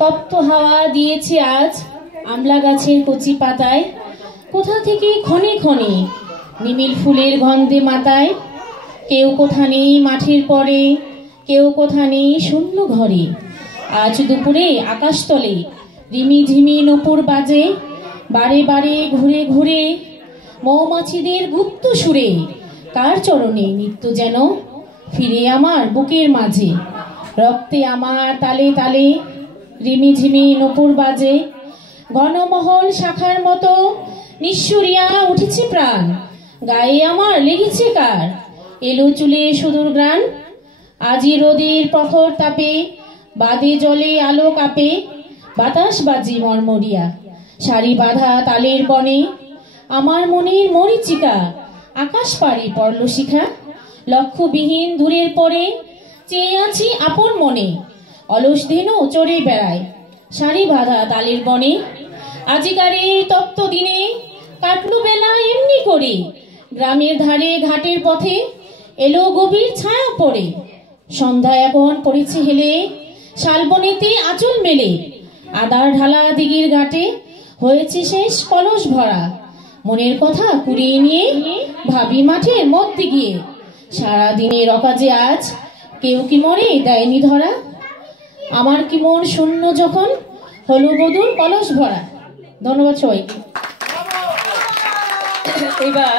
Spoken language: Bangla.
তপ্ত হাওয়া দিয়েছে আজ আমলা গাছের কচি পাতায়, কোথা থেকে ক্ষণে ক্ষণে নিমিল ফুলের গন্ধে মাতায়। কেউ কোথা নেই মাঠের পরে, কেউ কোথা নেই শূন্য ঘরে। আজ দুপুরে আকাশতলে রিমি ঝিমি নূপুর বাজে, বারে বারে ঘুরে ঘুরে মৌমাছিদের গুপ্ত সুরে। কার চরণে নৃত্য যেন ফিরে আমার বুকের মাঝে, রক্তে আমার তালে তালে রিমি ঝিমি নূপুর বাজে। গণমহল শাখার মতো নিঃসুরিয়া উঠেছে প্রাণ, গায়ে আমার লেগেছে কার এলো চুলে সুদূর গ্রাণ। আজি রোদের প্রখর তাপে বাদে জলে আলো কাপে, বাতাস বাজি মরমরিয়া সারি বাঁধা তালের বনে। আমার মনের মরিচিকা আকাশ পাড়ে পড়ল শিখা, লক্ষ্যবিহীন দূরের পরে চেয়ে আছি আপন মনে। অলস ধেনু চড়ে বেড়ায় সারি বাঁধা তালের বনে। আজিকার এই তপ্ত দিনে কাটলো বেলা এমনি করে, গ্রামের ধারে ঘাটের পথে এলো গভীর ছায়া পড়ে। সন্ধ্যা এখন পড়েছে হেলে, শালবনেতে আঁচল মেলে। আদার ঢালা দিঘির ঘাটে হয়েছে শেষ কলস ভরা, মনের কথা কুড়িয়ে নিয়ে ভাবি মাঠের মধ্যে গিয়ে। সারাদিনের অকাজে আজ কেউ কি মরে দেয়নি ধরা, আমার কি মন শূন্য যখন হলো বধুর কলস ভরা। ধন্যবাদ সবাইকে। এবার